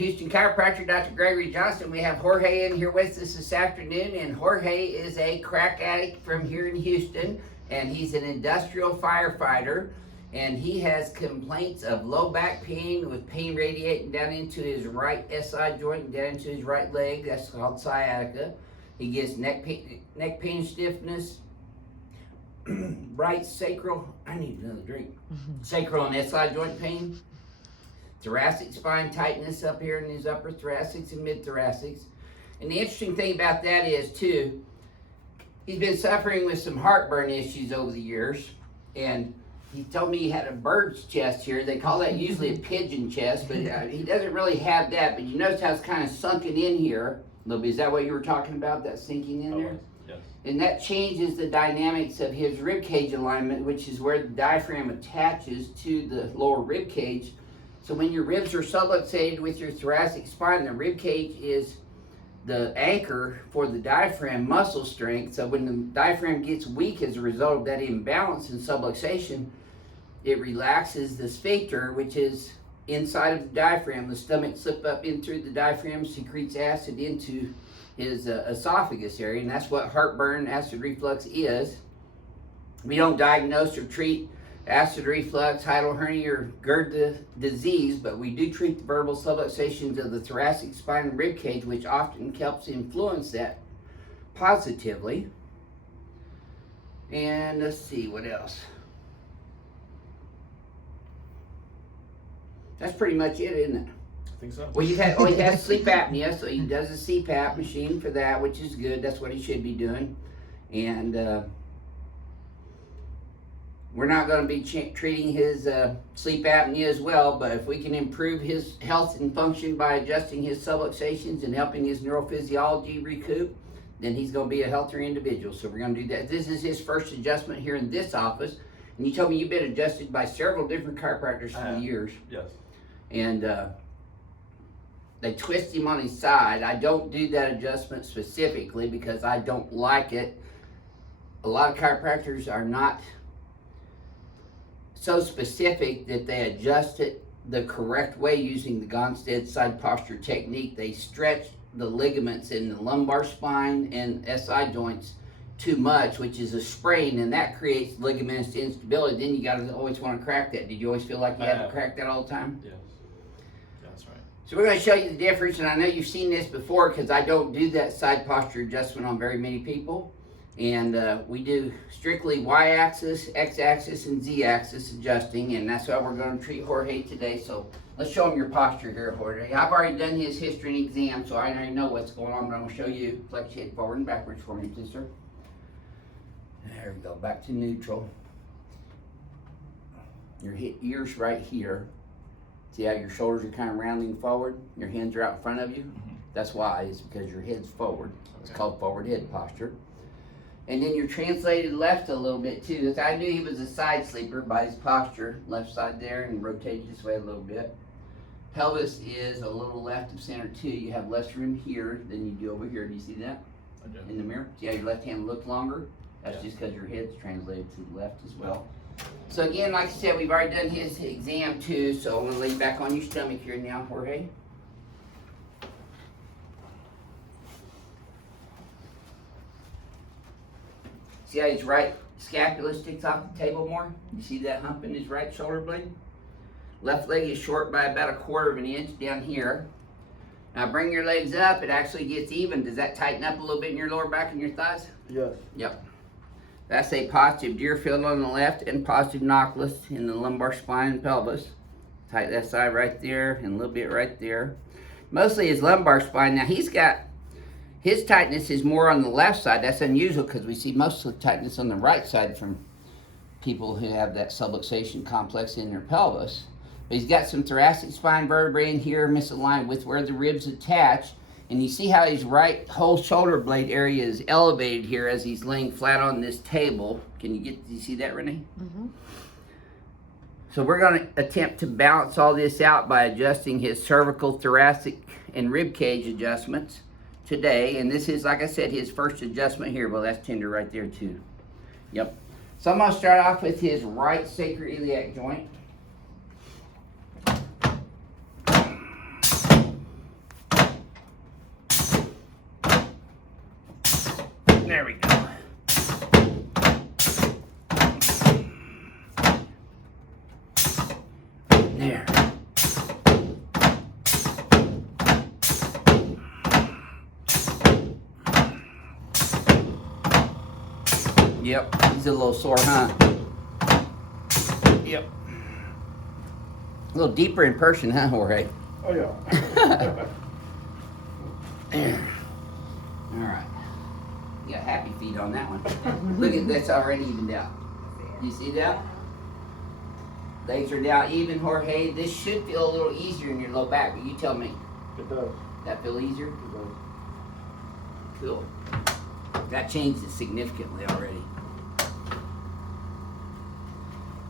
Houston chiropractor, Dr. Gregory Johnson. We have Jorge in here with us this afternoon, and Jorge is a crack addict from here in Houston, and he's an industrial firefighter, and he has complaints of low back pain with pain radiating down into his right SI joint and down into his right leg. That's called sciatica. He gets neck pain, stiffness, right sacral, I need another drink, sacral and SI joint pain, thoracic spine tightness up here in his upper thoracics and mid thoracics. And the interesting thing about that is too, he's been suffering with some heartburn issues over the years, and he told me he had a bird's chest here. They call that usually a pigeon chest, but he doesn't really have that. But you notice how it's kind of sunken in here a little bit. Is that what you were talking about, that sinking in there? Yes. And that changes the dynamics of his rib cage alignment, which is where the diaphragm attaches to the lower rib cage. So when your ribs are subluxated with your thoracic spine, the rib cage is the anchor for the diaphragm muscle strength. So when the diaphragm gets weak as a result of that imbalance in subluxation, it relaxes the sphincter, which is inside of the diaphragm. The stomach slips up in through the diaphragm, secretes acid into his esophagus area, and that's what heartburn, acid reflux is. We don't diagnose or treat acid reflux, hiatal hernia, or GERD disease, but we do treat the vertebral subluxations of the thoracic spine and rib cage, which often helps influence that positively. And let's see, what else? That's pretty much it, isn't it? I think so. Well, he has sleep apnea, so he does a CPAP machine for that, which is good. That's what he should be doing. And we're not going to be treating his sleep apnea as well, but if we can improve his health and function by adjusting his subluxations and helping his neurophysiology recoup, then he's going to be a healthier individual. So we're going to do that. This is his first adjustment here in this office. And you told me you've been adjusted by several different chiropractors for years. Yes. And they twist him on his side. I don't do that adjustment specifically because I don't like it. A lot of chiropractors are not so specific that they adjust it the correct way using the Gonstead side posture technique. They stretch the ligaments in the lumbar spine and SI joints too much, which is a sprain, and that creates ligamentous instability. Then you gotta always want to crack that. Did you always feel like you had to crack that all the time? Yes. That's right. So we're going to show you the difference, and I know you've seen this before because I don't do that side posture adjustment on very many people. And we do strictly Y-axis, X-axis, and Z-axis adjusting, and that's how we're going to treat Jorge today. So let's show him your posture here, Jorge. I've already done his history and exam, so I already know what's going on, but I'm going to show you. Flex your head forward and backwards for me, please, sir. There we go, back to neutral. Your ears right here. See how your shoulders are kind of rounding forward? Your hands are out in front of you? Mm-hmm. That's why, it's because your head's forward. Okay. It's called forward head posture. And then you're translated left a little bit too. I knew he was a side sleeper by his posture, left side there, and rotated this way a little bit. Pelvis is a little left of center too. You have less room here than you do over here. Do you see that? I do. In the mirror? See how your left hand looks longer? That's Yeah. just because your head's translated to the left as well. So again, like I said, we've already done his exam too, so I'm going to lay you back on your stomach here now, Jorge. See how his right scapula sticks off the table more? You see that hump in his right shoulder blade? Left leg is short by about 1/4 of an inch down here. Now bring your legs up, it actually gets even. Does that tighten up a little bit in your lower back and your thighs? Yes. Yep. That's a positive Deerfield on the left and positive Nautilus in the lumbar spine and pelvis. Tight that side right there and a little bit right there. Mostly his lumbar spine. Now his tightness is more on the left side. That's unusual because we see most of the tightness on the right side from people who have that subluxation complex in their pelvis. But he's got some thoracic spine vertebrae in here misaligned with where the ribs attach. And you see how his right whole shoulder blade area is elevated here as he's laying flat on this table. Do you see that, Renee? Mm-hmm. So we're going to attempt to balance all this out by adjusting his cervical, thoracic, and rib cage adjustments today. And this is, like I said, his first adjustment here. Well, that's tender right there too. Yep. So I'm going to start off with his right sacroiliac joint. There we go. There. Yep, he's a little sore, huh? Yep. A little deeper in person, huh, Jorge? Oh yeah. All right. You got happy feet on that one. Look at this, already evened out. You see that? Legs are down even, Jorge. This should feel a little easier in your low back, but you tell me. It does. That feel easier? It does. Cool. That changed it significantly already.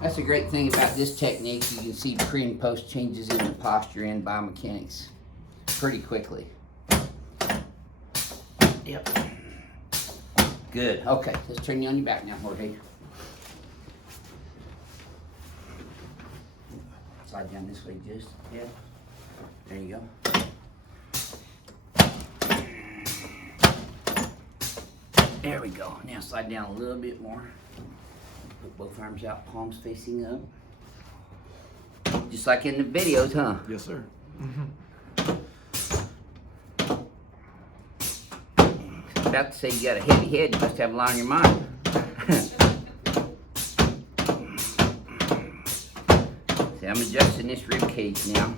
That's a great thing about this technique. You can see pre and post changes in the posture and biomechanics pretty quickly. Yep. Good. Okay, let's turn you on your back now, Jorge. Slide down this way just. Yeah. There you go. There we go. Now slide down a little bit more. Put both arms out, palms facing up. Just like in the videos, huh? Yes, sir. About to say you got a heavy head, you must have a lot on your mind. See, I'm adjusting this rib cage now.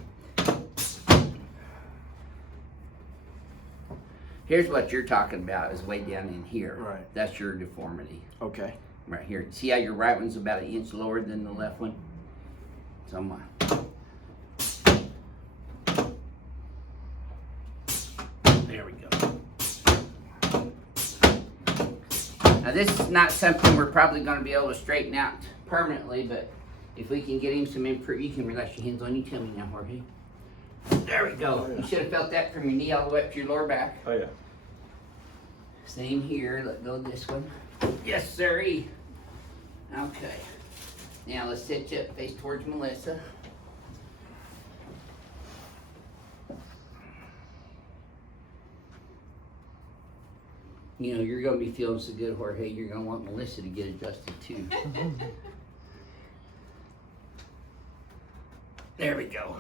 Here's what you're talking about is way down in here. Right. That's your deformity. Okay. Right here. See how your right one's about an inch lower than the left one? So am I. There we go. Now this is not something we're probably going to be able to straighten out permanently, but if we can get him some improvement, you can relax your hands on you. Tell me now, Jorge. There we go. Oh, yeah. You should have felt that from your knee all the way up to your lower back. Oh yeah. Same here. Let go of this one. Yes, sirree. Okay. Now let's sit you up, face towards Melissa. You know, you're going to be feeling so good, Jorge, you're going to want Melissa to get adjusted too. There we go.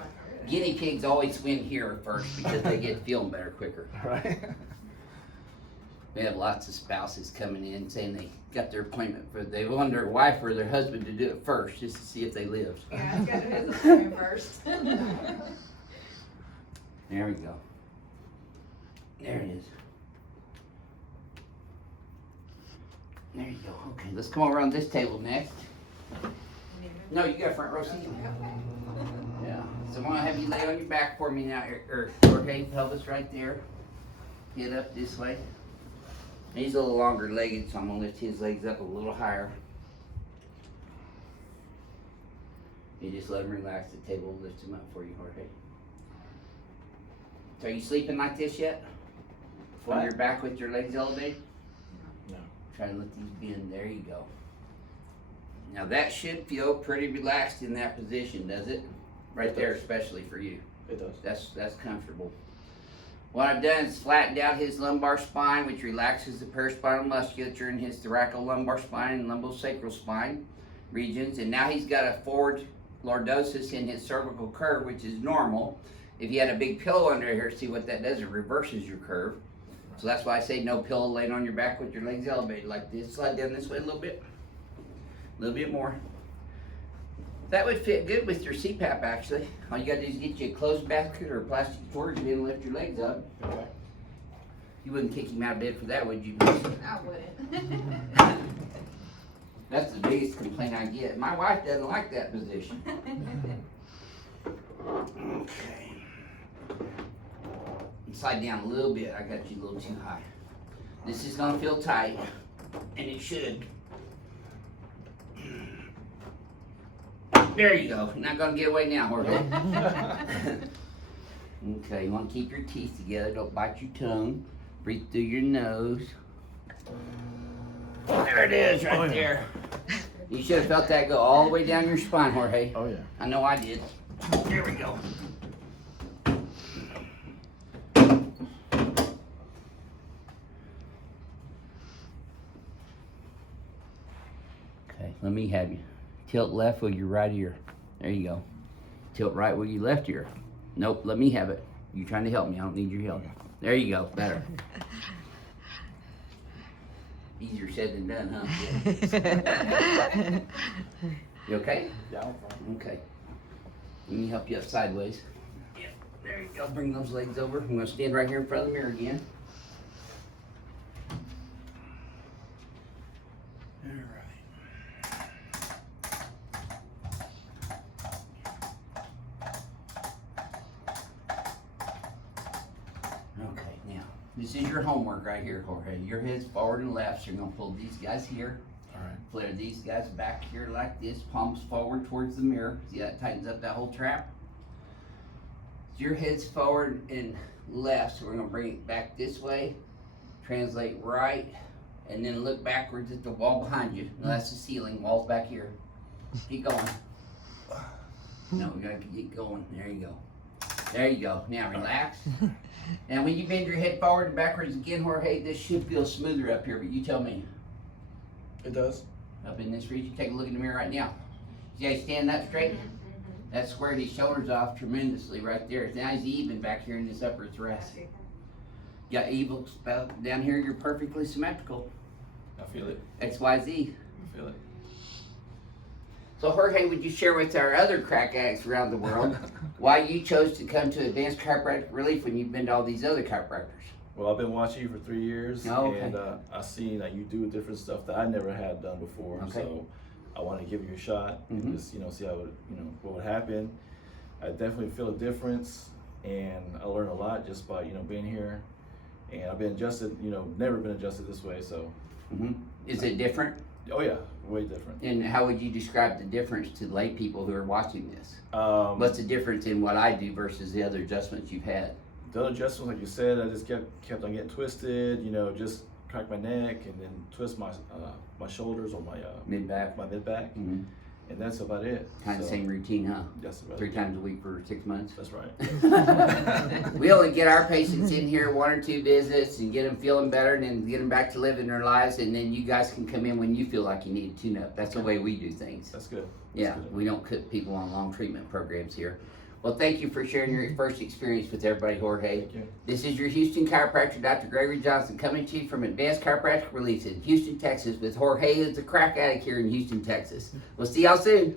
Guinea pigs always win here first because they get feeling better quicker. Right. We have lots of spouses coming in saying they got their appointment, but they want their wife or their husband to do it first just to see if they live. Yeah, it's got to visit him first. There we go. There it is. There you go. Okay, let's come over on this table next. No, you got front row seat. Yeah. So I'm gonna have you lay on your back for me now, or Jorge, pelvis right there. Get up this way. He's a little longer legged, so I'm gonna lift his legs up a little higher. You just let him relax. The table will lift him up for you, Jorge. So are you sleeping like this yet? On your back with your legs elevated? No. Try to let these bend. There you go. Now that should feel pretty relaxed in that position, does it? Right there, especially for you. It does. That's comfortable. What I've done is flattened out his lumbar spine, which relaxes the paraspinal musculature in his thoracolumbar spine and lumbosacral spine regions. And now he's got a forward lordosis in his cervical curve, which is normal. If you had a big pillow under here, see what that does? It reverses your curve. So that's why I say no pillow laying on your back with your legs elevated like this. Slide down this way a little bit. A little bit more. That would fit good with your CPAP actually. All you gotta do is get you a closed basket or a plastic storage bin and lift your legs up. Okay. You wouldn't kick him out of bed for that, would you? I wouldn't. That's the biggest complaint I get. My wife doesn't like that position. Okay. Slide down a little bit. I got you a little too high. This is gonna feel tight, and it should. There you go. You're not gonna get away now, Jorge. Okay, you wanna keep your teeth together. Don't bite your tongue. Breathe through your nose. There it is, right Oh, yeah. there. You should have felt that go all the way down your spine, Jorge. Oh yeah. I know I did. There we go. Let me have you. Tilt left with your right ear. There you go. Tilt right with your left ear. Nope, let me have it. You're trying to help me. I don't need your help. There you go. Better. Easier said than done, huh? You okay? Yeah, I'm fine. Okay. Let me help you up sideways. Yeah, there you go. Bring those legs over. I'm gonna stand right here in front of the mirror again. All right. Okay, now, this is your homework right here, Jorge. Your head's forward and left, so you're gonna pull these guys here. Alright. Flare these guys back here like this, palms forward towards the mirror. See that tightens up that whole trap? Your head's forward and left, so we're gonna bring it back this way, translate right, and then look backwards at the wall behind you. No, that's the ceiling, wall's back here. Keep going. No, we gotta keep going. There you go. There you go. Now relax. Now when you bend your head forward and backwards again, Jorge, this should feel smoother up here, but you tell me. It does? Up in this region, take a look in the mirror right now. See how he's standing up straight? That squared his shoulders off tremendously right there. Now he's even back here in this upper thoracic. Got evil down here, you're perfectly symmetrical. I feel it. XYZ. I feel it. So Jorge, would you share with our other crack addicts around the world why you chose to come to Advanced Chiropractic Relief when you've been to all these other chiropractors? Well, I've been watching you for 3 years, Oh, okay. and I seen that you do different stuff that I never had done before. Okay. So I want to give you a shot and just see how it, what would happen. I definitely feel a difference, and I learn a lot just by being here. And I've been adjusted, never been adjusted this way. So. Is it different? Oh yeah, way different. And how would you describe the difference to lay people who are watching this? What's What's the difference in what I do versus the other adjustments you've had? the other adjustments, like you said, I just kept on getting twisted. Just crack my neck and then twist my my shoulders or my Mid-back? my mid back, and that's about it. Kind of So, same routine, huh? That's about 3 it. times a week for 6 months? That's right. We only get our patients in here 1 or 2 visits and get them feeling better and then get them back to living their lives, and then you guys can come in when you feel like you need a tune-up. That's the way we do things. That's good. Yeah, we don't put people on long treatment programs here. Well, thank you for sharing your first experience with everybody, Jorge. Thank you. This is your Houston chiropractor, Dr. Gregory Johnson, coming to you from Advanced Chiropractic Relief in Houston, Texas, with Jorge, who's a crack addict here in Houston, Texas. We'll see y'all soon.